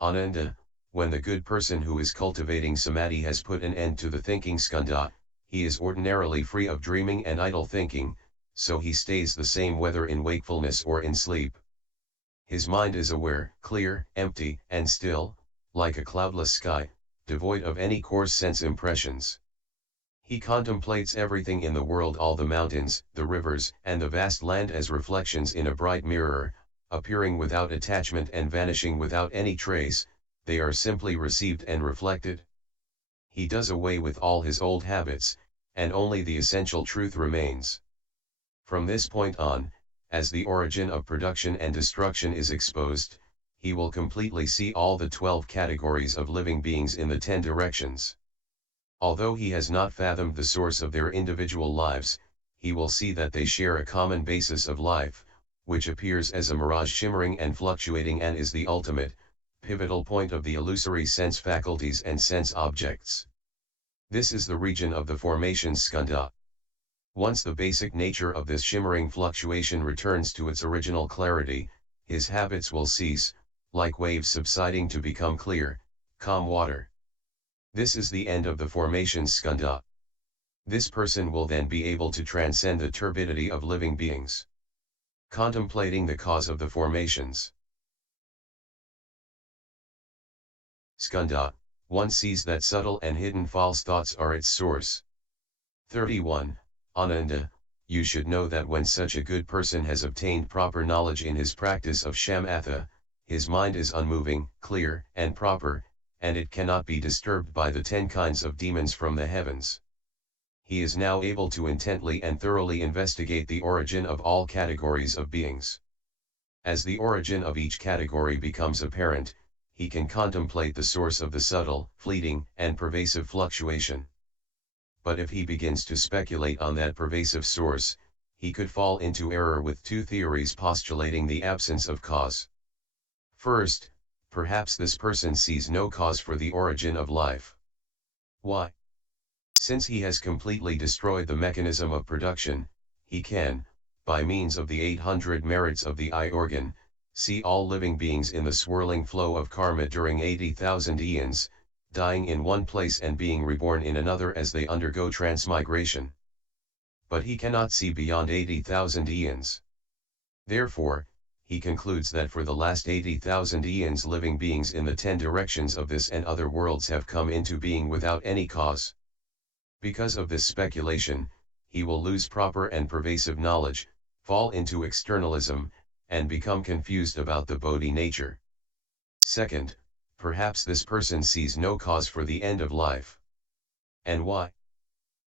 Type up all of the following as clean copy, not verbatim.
Ananda, when the good person who is cultivating samadhi has put an end to the thinking skandha, he is ordinarily free of dreaming and idle thinking, so he stays the same whether in wakefulness or in sleep. His mind is aware, clear, empty, and still, like a cloudless sky, devoid of any coarse sense impressions. He contemplates everything in the world, all the mountains, the rivers, and the vast land as reflections in a bright mirror, appearing without attachment and vanishing without any trace. They are simply received and reflected. He does away with all his old habits, and only the essential truth remains. From this point on, as the origin of production and destruction is exposed, he will completely see all the 12 categories of living beings in the 10 directions. Although he has not fathomed the source of their individual lives, he will see that they share a common basis of life, which appears as a mirage shimmering and fluctuating and is the ultimate, pivotal point of the illusory sense faculties and sense objects. This is the region of the formation skandha. Once the basic nature of this shimmering fluctuation returns to its original clarity, his habits will cease, like waves subsiding to become clear, calm water. This is the end of the formation skandha. This person will then be able to transcend the turbidity of living beings. Contemplating the cause of the formations. Skandha, one sees that subtle and hidden false thoughts are its source. 31. Ananda, you should know that when such a good person has obtained proper knowledge in his practice of shamatha, his mind is unmoving, clear, and proper, and it cannot be disturbed by the 10 kinds of demons from the heavens. He is now able to intently and thoroughly investigate the origin of all categories of beings. As the origin of each category becomes apparent, he can contemplate the source of the subtle, fleeting, and pervasive fluctuation. But if he begins to speculate on that pervasive source, he could fall into error with 2 theories postulating the absence of cause. First, perhaps this person sees no cause for the origin of life. Why? Since he has completely destroyed the mechanism of production, he can, by means of the 800 merits of the eye organ, see all living beings in the swirling flow of karma during 80,000 eons, dying in one place and being reborn in another as they undergo transmigration. But he cannot see beyond 80,000 eons. Therefore, he concludes that for the last 80,000 eons living beings in the 10 directions of this and other worlds have come into being without any cause. Because of this speculation, he will lose proper and pervasive knowledge, fall into externalism, and become confused about the Bodhi nature. Second, perhaps this person sees no cause for the end of life. And why?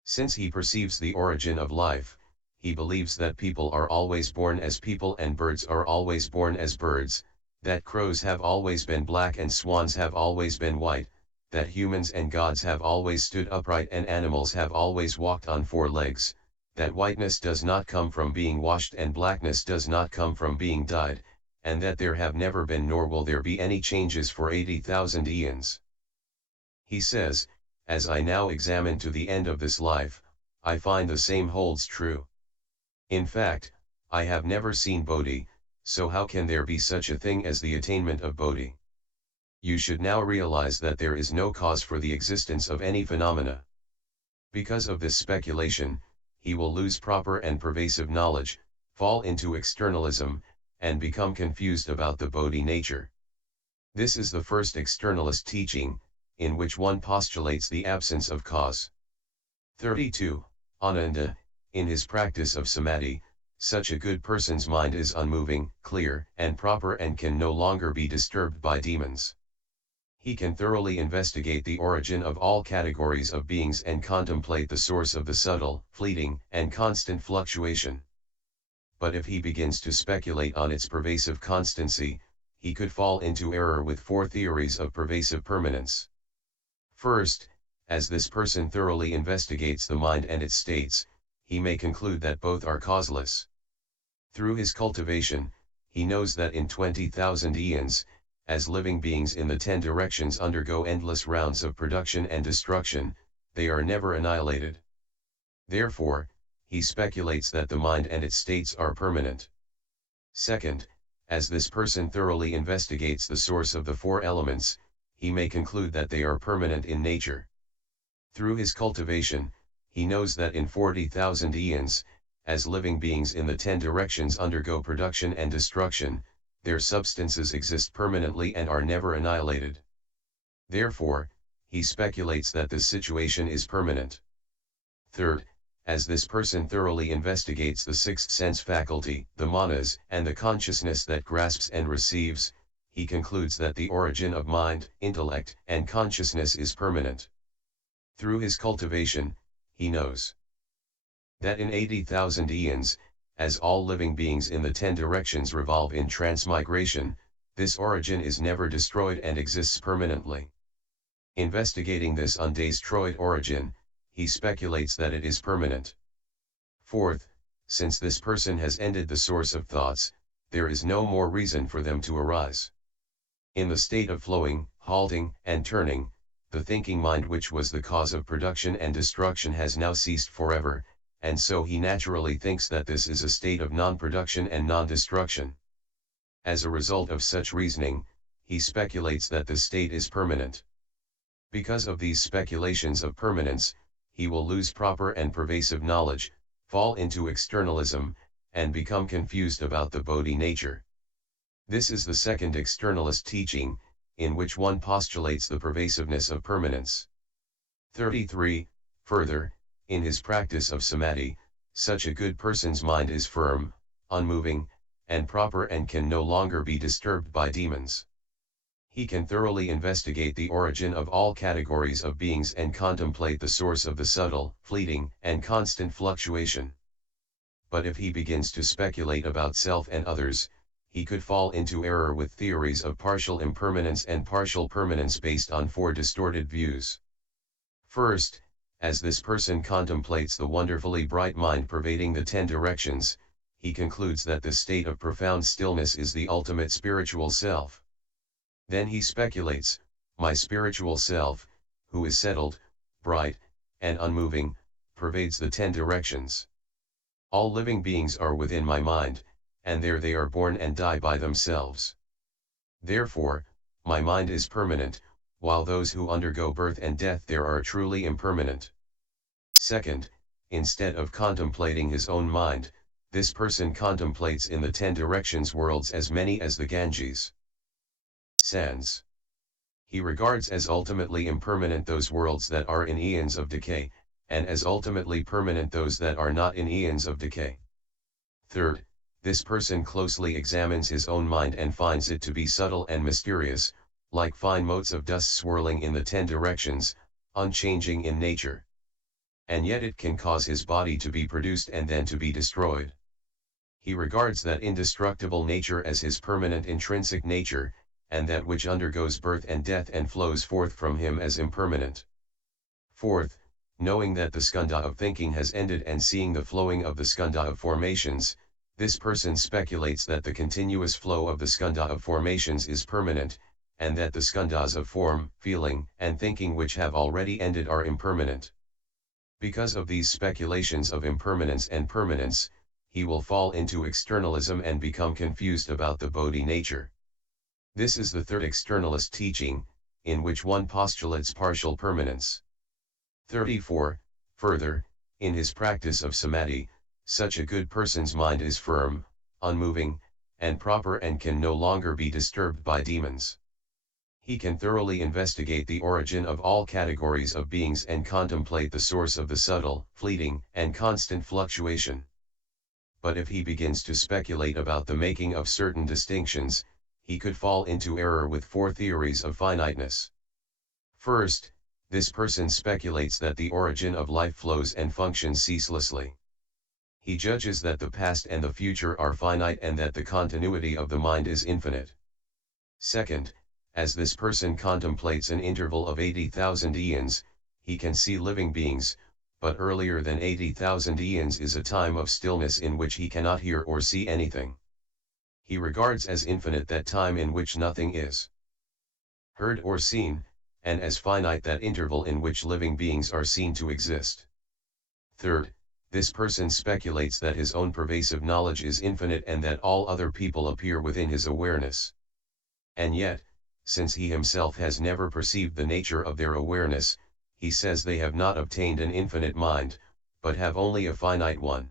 Since he perceives the origin of life, he believes that people are always born as people and birds are always born as birds, that crows have always been black and swans have always been white, that humans and gods have always stood upright and animals have always walked on 4 legs, that whiteness does not come from being washed and blackness does not come from being dyed, and that there have never been nor will there be any changes for 80,000 eons. He says, as I now examine to the end of this life, I find the same holds true. In fact, I have never seen Bodhi, so how can there be such a thing as the attainment of Bodhi? You should now realize that there is no cause for the existence of any phenomena. Because of this speculation, he will lose proper and pervasive knowledge, fall into externalism, and become confused about the Bodhi nature. This is the first externalist teaching, in which one postulates the absence of cause. 32. Ananda, in his practice of samadhi, such a good person's mind is unmoving, clear, and proper and can no longer be disturbed by demons. He can thoroughly investigate the origin of all categories of beings and contemplate the source of the subtle, fleeting, and constant fluctuation. But if he begins to speculate on its pervasive constancy, he could fall into error with 4 theories of pervasive permanence. First, as this person thoroughly investigates the mind and its states, he may conclude that both are causeless. Through his cultivation, he knows that in 20,000 eons, as living beings in the 10 directions undergo endless rounds of production and destruction, they are never annihilated. Therefore, he speculates that the mind and its states are permanent. Second, As this person thoroughly investigates the source of the four elements, he may conclude that they are permanent in nature. Through his cultivation, he knows that in 40,000 eons, as living beings in the 10 directions undergo production and destruction, their substances exist permanently and are never annihilated. Therefore, he speculates that this situation is permanent. Third, as this person thoroughly investigates the sixth sense faculty, the manas, and the consciousness that grasps and receives, he concludes that the origin of mind, intellect, and consciousness is permanent. Through his cultivation, he knows that in 80,000 eons, as all living beings in the 10 directions revolve in transmigration, this origin is never destroyed and exists permanently. Investigating this undestroyed origin, he speculates that it is permanent. Fourth, since this person has ended the source of thoughts, there is no more reason for them to arise. In the state of flowing, halting, and turning, the thinking mind which was the cause of production and destruction has now ceased forever, and so he naturally thinks that this is a state of non-production and non-destruction. As a result of such reasoning, he speculates that this state is permanent. Because of these speculations of permanence, he will lose proper and pervasive knowledge, fall into externalism, and become confused about the Bodhi nature. This is the second externalist teaching, in which one postulates the pervasiveness of permanence. 33. Further, in his practice of samadhi, such a good person's mind is firm, unmoving, and proper and can no longer be disturbed by demons. He can thoroughly investigate the origin of all categories of beings and contemplate the source of the subtle, fleeting, and constant fluctuation. But if he begins to speculate about self and others, he could fall into error with theories of partial impermanence and partial permanence based on four distorted views. First, as this person contemplates the wonderfully bright mind pervading the 10 directions, he concludes that this state of profound stillness is the ultimate spiritual self. Then he speculates, my spiritual self, who is settled, bright, and unmoving, pervades the 10 directions. All living beings are within my mind, and there they are born and die by themselves. Therefore, my mind is permanent, while those who undergo birth and death there are truly impermanent. Second, instead of contemplating his own mind, this person contemplates in the 10 directions worlds as many as the Ganges sands. He regards as ultimately impermanent those worlds that are in eons of decay, and as ultimately permanent those that are not in eons of decay. Third, this person closely examines his own mind and finds it to be subtle and mysterious, like fine motes of dust swirling in the 10 directions, unchanging in nature. And yet it can cause his body to be produced and then to be destroyed. He regards that indestructible nature as his permanent intrinsic nature, and that which undergoes birth and death and flows forth from him as impermanent. Fourth, knowing that the skandha of thinking has ended and seeing the flowing of the skandha of formations, this person speculates that the continuous flow of the skandha of formations is permanent, and that the skandhas of form, feeling, and thinking which have already ended are impermanent. Because of these speculations of impermanence and permanence, he will fall into externalism and become confused about the Bodhi nature. This is the third externalist teaching, in which one postulates partial permanence. 34. Further, in his practice of samadhi, such a good person's mind is firm, unmoving, and proper and can no longer be disturbed by demons. He can thoroughly investigate the origin of all categories of beings and contemplate the source of the subtle, fleeting, and constant fluctuation. But if he begins to speculate about the making of certain distinctions, he could fall into error with four theories of finiteness. First, this person speculates that the origin of life flows and functions ceaselessly. He judges that the past and the future are finite and that the continuity of the mind is infinite. Second, as this person contemplates an interval of 80,000 eons, he can see living beings, but earlier than 80,000 eons is a time of stillness in which he cannot hear or see anything. He regards as infinite that time in which nothing is heard or seen, and as finite that interval in which living beings are seen to exist. Third, this person speculates that his own pervasive knowledge is infinite and that all other people appear within his awareness. And yet, since he himself has never perceived the nature of their awareness, he says they have not obtained an infinite mind, but have only a finite one.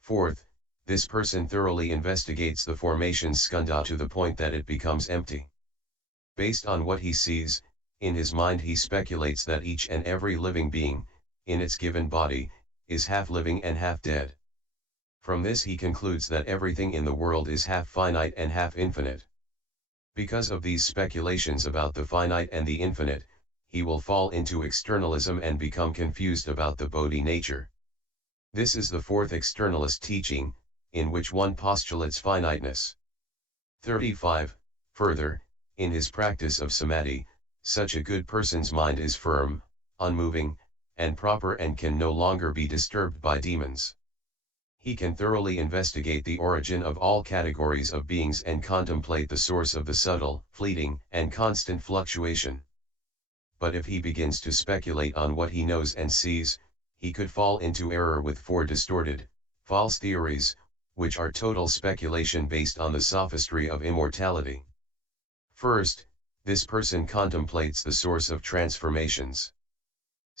Fourth, this person thoroughly investigates the formation skandha to the point that it becomes empty. Based on what he sees, in his mind he speculates that each and every living being, in its given body, is half living and half dead. From this he concludes that everything in the world is half finite and half infinite. Because of these speculations about the finite and the infinite, he will fall into externalism and become confused about the Bodhi nature. This is the fourth externalist teaching, in which one postulates finiteness. 35. Further, in his practice of samadhi, such a good person's mind is firm, unmoving, and proper and can no longer be disturbed by demons. He can thoroughly investigate the origin of all categories of beings and contemplate the source of the subtle, fleeting, and constant fluctuation. But if he begins to speculate on what he knows and sees, he could fall into error with four distorted, false theories, which are total speculation based on the sophistry of immortality. First, this person contemplates the source of transformations.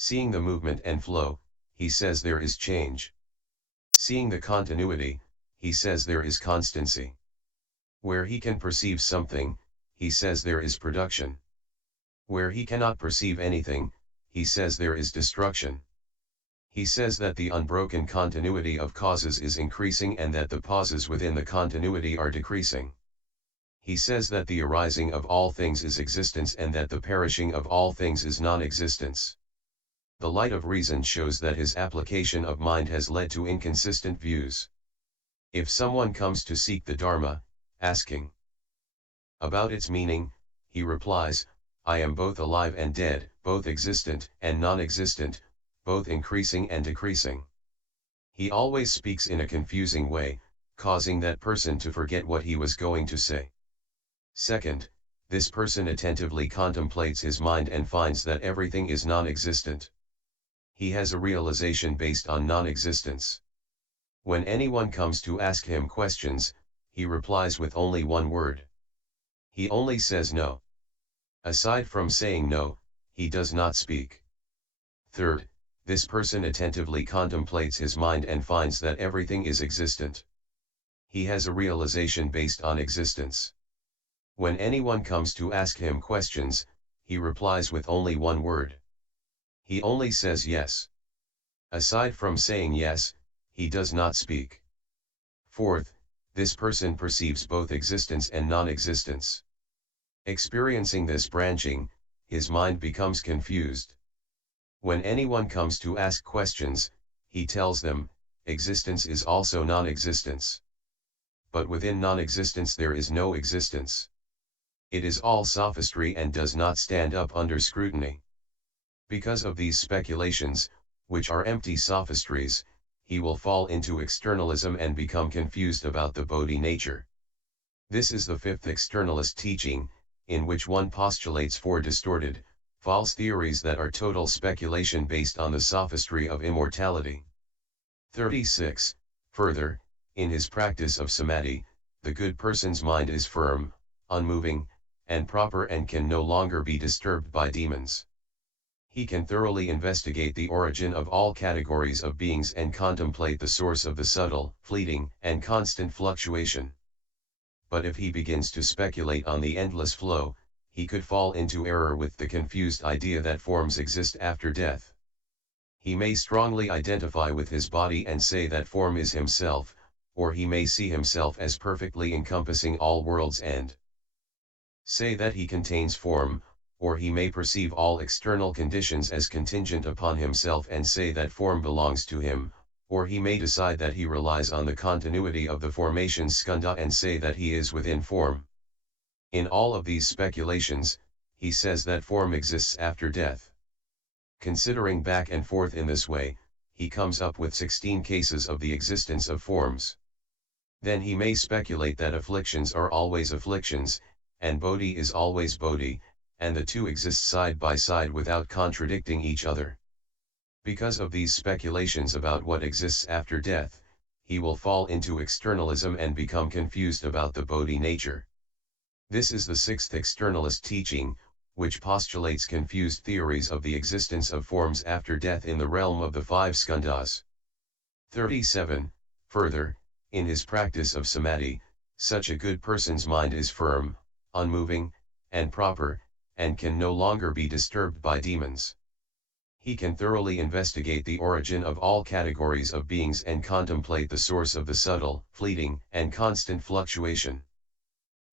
Seeing the movement and flow, he says there is change. Seeing the continuity, he says there is constancy. Where he can perceive something, he says there is production. Where he cannot perceive anything, he says there is destruction. He says that the unbroken continuity of causes is increasing and that the pauses within the continuity are decreasing. He says that the arising of all things is existence and that the perishing of all things is non-existence. The light of reason shows that his application of mind has led to inconsistent views. If someone comes to seek the Dharma, asking about its meaning, he replies, I am both alive and dead, both existent and non-existent, both increasing and decreasing. He always speaks in a confusing way, causing that person to forget what he was going to say. Second, this person attentively contemplates his mind and finds that everything is non-existent. He has a realization based on non-existence. When anyone comes to ask him questions, he replies with only one word. He only says no. Aside from saying no, he does not speak. Third, this person attentively contemplates his mind and finds that everything is existent. He has a realization based on existence. When anyone comes to ask him questions, he replies with only one word. He only says yes. Aside from saying yes, he does not speak. Fourth, this person perceives both existence and non-existence. Experiencing this branching, his mind becomes confused. When anyone comes to ask questions, he tells them, existence is also non-existence. But within non-existence there is no existence. It is all sophistry and does not stand up under scrutiny. Because of these speculations, which are empty sophistries, he will fall into externalism and become confused about the Bodhi nature. This is the fifth externalist teaching, in which one postulates four distorted, false theories that are total speculation based on the sophistry of immortality. 36. Further, in his practice of samadhi, the good person's mind is firm, unmoving, and proper and can no longer be disturbed by demons. He can thoroughly investigate the origin of all categories of beings and contemplate the source of the subtle, fleeting, and constant fluctuation. But if he begins to speculate on the endless flow, he could fall into error with the confused idea that forms exist after death. He may strongly identify with his body and say that form is himself, or he may see himself as perfectly encompassing all worlds and say that he contains form, or he may perceive all external conditions as contingent upon himself and say that form belongs to him, or he may decide that he relies on the continuity of the formation skandha and say that he is within form. In all of these speculations, he says that form exists after death. Considering back and forth in this way, he comes up with 16 cases of the existence of forms. Then he may speculate that afflictions are always afflictions, and Bodhi is always Bodhi, and the two exist side by side without contradicting each other. Because of these speculations about what exists after death, he will fall into externalism and become confused about the Bodhi nature. This is the sixth externalist teaching, which postulates confused theories of the existence of forms after death in the realm of the five skandhas. 37. Further, in his practice of samadhi, such a good person's mind is firm, unmoving, and proper, and can no longer be disturbed by demons. He can thoroughly investigate the origin of all categories of beings and contemplate the source of the subtle, fleeting, and constant fluctuation.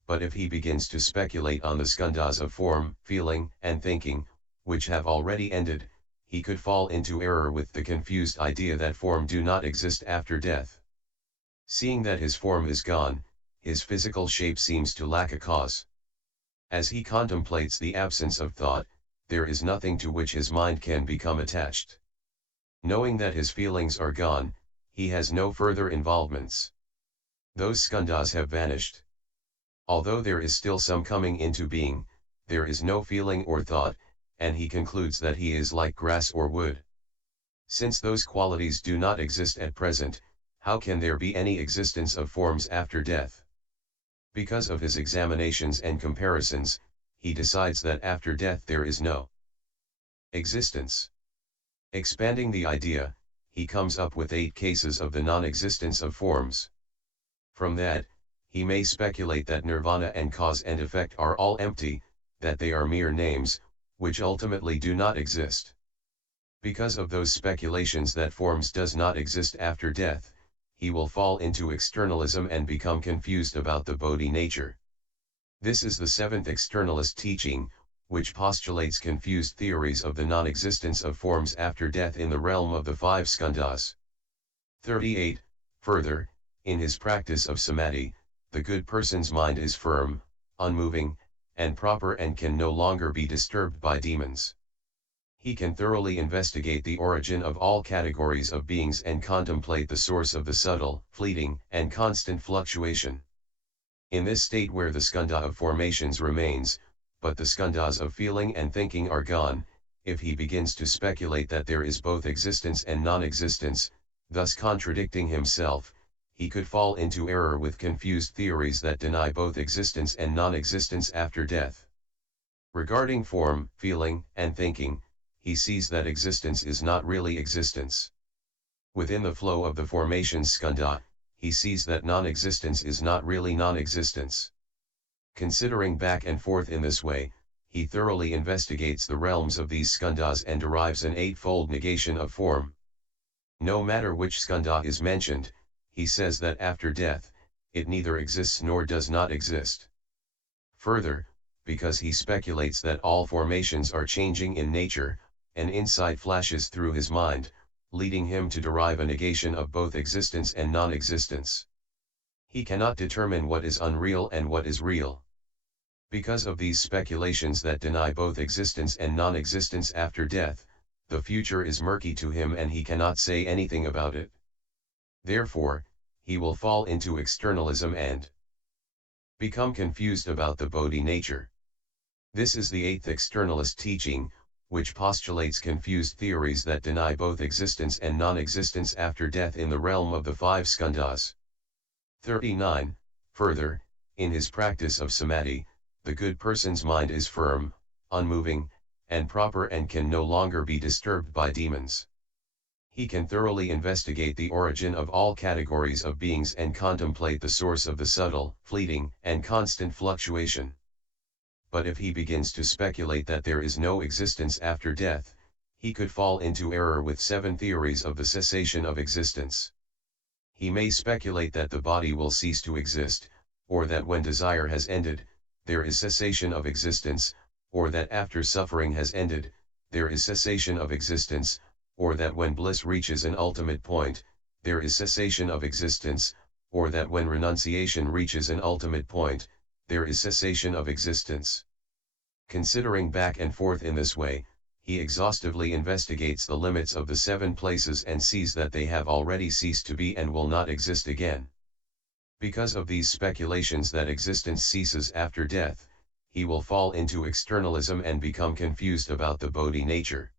But if he begins to speculate on the skandhas of form, feeling, and thinking, which have already ended, he could fall into error with the confused idea that form do not exist after death. Seeing that his form is gone, his physical shape seems to lack a cause. As he contemplates the absence of thought, there is nothing to which his mind can become attached. Knowing that his feelings are gone, he has no further involvements. Those skandhas have vanished. Although there is still some coming into being, there is no feeling or thought, and he concludes that he is like grass or wood. Since those qualities do not exist at present, how can there be any existence of forms after death? Because of his examinations and comparisons, he decides that after death there is no existence. Expanding the idea, he comes up with 8 cases of the non-existence of forms. From that, he may speculate that nirvana and cause and effect are all empty, that they are mere names, which ultimately do not exist. Because of those speculations that forms does not exist after death, he will fall into externalism and become confused about the Bodhi nature. This is the seventh externalist teaching, which postulates confused theories of the non-existence of forms after death in the realm of the five skandhas. 38. Further, in his practice of samadhi, the good person's mind is firm, unmoving, and proper and can no longer be disturbed by demons. He can thoroughly investigate the origin of all categories of beings and contemplate the source of the subtle, fleeting, and constant fluctuation. In this state where the skandha of formations remains, but the skandhas of feeling and thinking are gone, if he begins to speculate that there is both existence and non-existence, thus contradicting himself, he could fall into error with confused theories that deny both existence and non-existence after death. Regarding form, feeling, and thinking, he sees that existence is not really existence. Within the flow of the formations skandha, he sees that non-existence is not really non-existence. Considering back and forth in this way, he thoroughly investigates the realms of these skandhas and derives an eightfold negation of form. No matter which skandha is mentioned, he says that after death, it neither exists nor does not exist. Further, because he speculates that all formations are changing in nature, an insight flashes through his mind, leading him to derive a negation of both existence and non-existence. He cannot determine what is unreal and what is real. Because of these speculations that deny both existence and non-existence after death, the future is murky to him and he cannot say anything about it. Therefore, he will fall into externalism and become confused about the Bodhi nature. This is the eighth externalist teaching, which postulates confused theories that deny both existence and non-existence after death in the realm of the five skandhas. 39. Further, in his practice of samadhi, the good person's mind is firm, unmoving, and proper and can no longer be disturbed by demons. He can thoroughly investigate the origin of all categories of beings and contemplate the source of the subtle, fleeting, and constant fluctuation. But if he begins to speculate that there is no existence after death, he could fall into error with 7 theories of the cessation of existence. He may speculate that the body will cease to exist, or that when desire has ended, there is cessation of existence, or that after suffering has ended, there is cessation of existence, or that when bliss reaches an ultimate point, there is cessation of existence, or that when renunciation reaches an ultimate point, there is cessation of existence. Considering back and forth in this way, he exhaustively investigates the limits of the 7 places and sees that they have already ceased to be and will not exist again. Because of these speculations that existence ceases after death, he will fall into externalism and become confused about the Bodhi nature.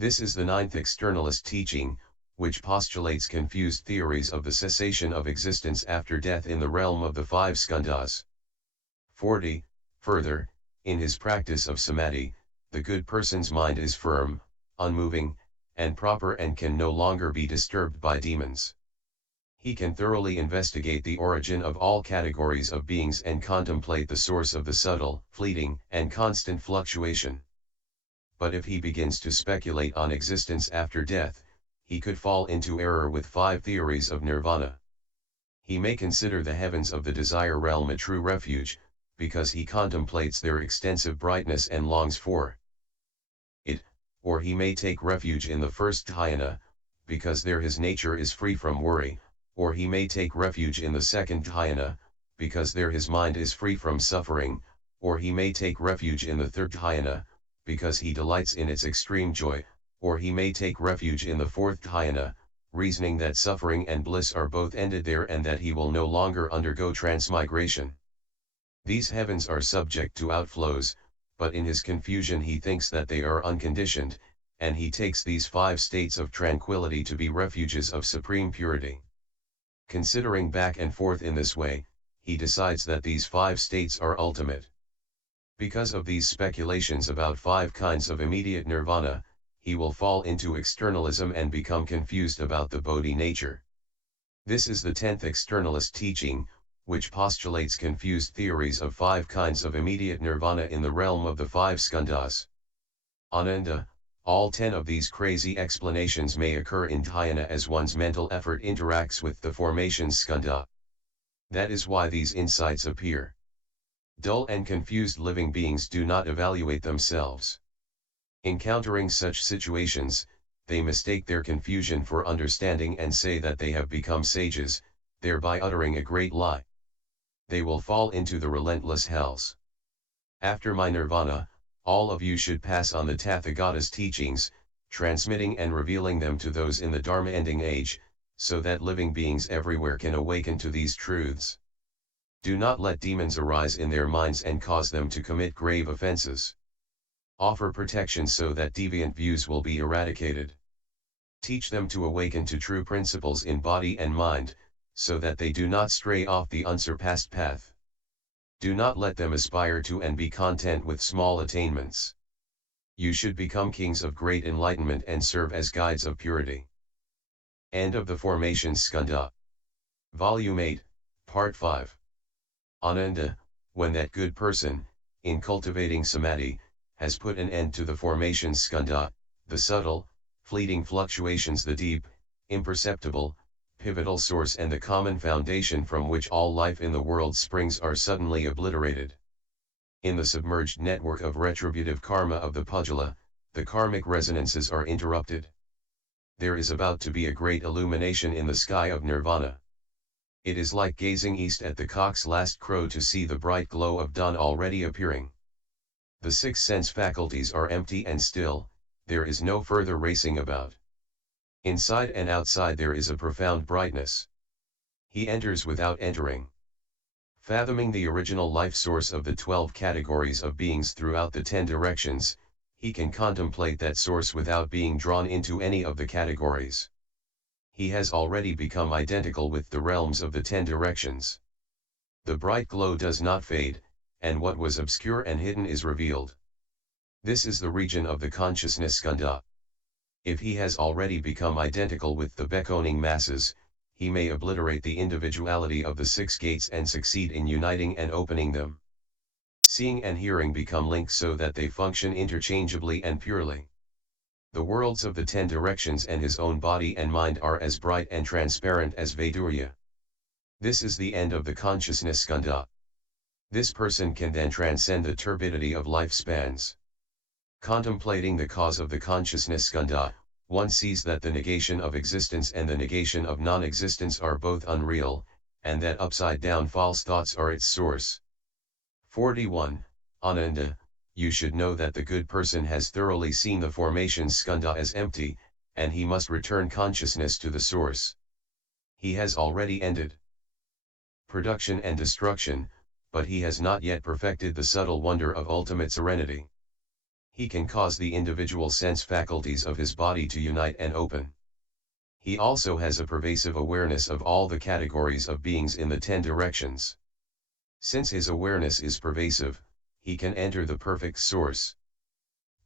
This is the ninth externalist teaching, which postulates confused theories of the cessation of existence after death in the realm of the five skandhas. 40. Further, in his practice of samadhi, the good person's mind is firm, unmoving, and proper and can no longer be disturbed by demons. He can thoroughly investigate the origin of all categories of beings and contemplate the source of the subtle, fleeting, and constant fluctuation. But if he begins to speculate on existence after death, he could fall into error with five theories of nirvana. He may consider the heavens of the desire realm a true refuge, because he contemplates their extensive brightness and longs for it, or he may take refuge in the first dhyana, because there his nature is free from worry, or he may take refuge in the second dhyana, because there his mind is free from suffering, or he may take refuge in the third dhyana, because he delights in its extreme joy, or he may take refuge in the fourth dhyana, reasoning that suffering and bliss are both ended there and that he will no longer undergo transmigration. These heavens are subject to outflows, but in his confusion he thinks that they are unconditioned, and he takes these five states of tranquility to be refuges of supreme purity. Considering back and forth in this way, he decides that these five states are ultimate. Because of these speculations about five kinds of immediate nirvana, he will fall into externalism and become confused about the Bodhi nature. This is the 10th externalist teaching, which postulates confused theories of five kinds of immediate nirvana in the realm of the five skandhas. Ananda, all 10 of these crazy explanations may occur in dhyana as one's mental effort interacts with the formation skandha. That is why these insights appear. Dull and confused living beings do not evaluate themselves. Encountering such situations, they mistake their confusion for understanding and say that they have become sages, thereby uttering a great lie. They will fall into the relentless hells. After my nirvana, all of you should pass on the Tathagata's teachings, transmitting and revealing them to those in the Dharma ending age, so that living beings everywhere can awaken to these truths. Do not let demons arise in their minds and cause them to commit grave offenses. Offer protection so that deviant views will be eradicated. Teach them to awaken to true principles in body and mind, so that they do not stray off the unsurpassed path. Do not let them aspire to and be content with small attainments. You should become kings of great enlightenment and serve as guides of purity. End of the Formation Skandha. Volume 8, Part 5. Ananda, when that good person, in cultivating samadhi, has put an end to the formation skandha, the subtle, fleeting fluctuations, the deep, imperceptible, pivotal source and the common foundation from which all life in the world springs are suddenly obliterated. In the submerged network of retributive karma of the pujala, the karmic resonances are interrupted. There is about to be a great illumination in the sky of nirvana. It is like gazing east at the cock's last crow to see the bright glow of dawn already appearing. The 6 sense faculties are empty and still, there is no further racing about. Inside and outside there is a profound brightness. He enters without entering. Fathoming the original life source of the 12 categories of beings throughout the 10 directions, he can contemplate that source without being drawn into any of the categories. He has already become identical with the realms of the 10 directions. The bright glow does not fade, and what was obscure and hidden is revealed. This is the region of the consciousness skandha. If he has already become identical with the beckoning masses, he may obliterate the individuality of the 6 gates and succeed in uniting and opening them. Seeing and hearing become linked so that they function interchangeably and purely. The worlds of the 10 directions and his own body and mind are as bright and transparent as Vaidurya. This is the end of the consciousness skandha. This person can then transcend the turbidity of lifespans. Contemplating the cause of the consciousness skandha, one sees that the negation of existence and the negation of non-existence are both unreal, and that upside-down false thoughts are its source. 41. Ananda, you should know that the good person has thoroughly seen the formation skandha as empty, and he must return consciousness to the source. He has already ended production and destruction, but he has not yet perfected the subtle wonder of ultimate serenity. He can cause the individual sense faculties of his body to unite and open. He also has a pervasive awareness of all the categories of beings in the 10 directions. Since his awareness is pervasive, he can enter the perfect source.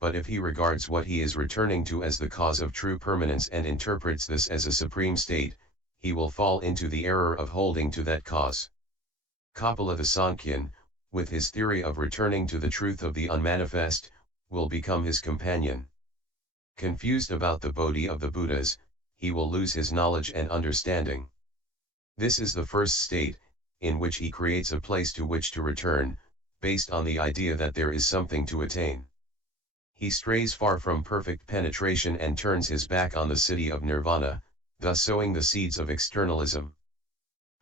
But if he regards what he is returning to as the cause of true permanence and interprets this as a supreme state, he will fall into the error of holding to that cause. Kapila the Sankhyan, with his theory of returning to the truth of the unmanifest, will become his companion. Confused about the Bodhi of the Buddhas, he will lose his knowledge and understanding. This is the first state, in which he creates a place to which to return, based on the idea that there is something to attain. He strays far from perfect penetration and turns his back on the city of Nirvana, thus sowing the seeds of externalism.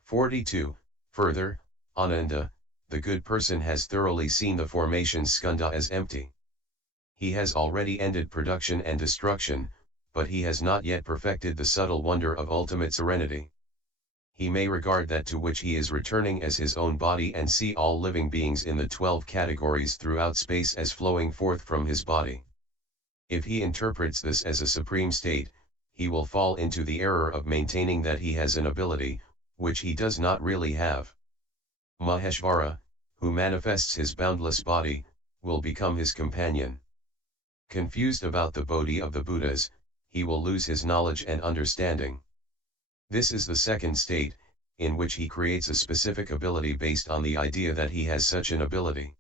42. Further, Ananda, the good person has thoroughly seen the formation skandha as empty. He has already ended production and destruction, but he has not yet perfected the subtle wonder of ultimate serenity. He may regard that to which he is returning as his own body and see all living beings in the 12 categories throughout space as flowing forth from his body. If he interprets this as a supreme state, he will fall into the error of maintaining that he has an ability, which he does not really have. Maheshvara, who manifests his boundless body, will become his companion. Confused about the Bodhi of the Buddhas, he will lose his knowledge and understanding. This is the second state, in which he creates a specific ability based on the idea that he has such an ability.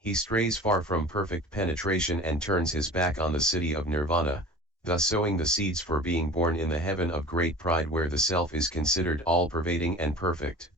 He strays far from perfect penetration and turns his back on the city of Nirvana, thus sowing the seeds for being born in the heaven of great pride where the self is considered all-pervading and perfect.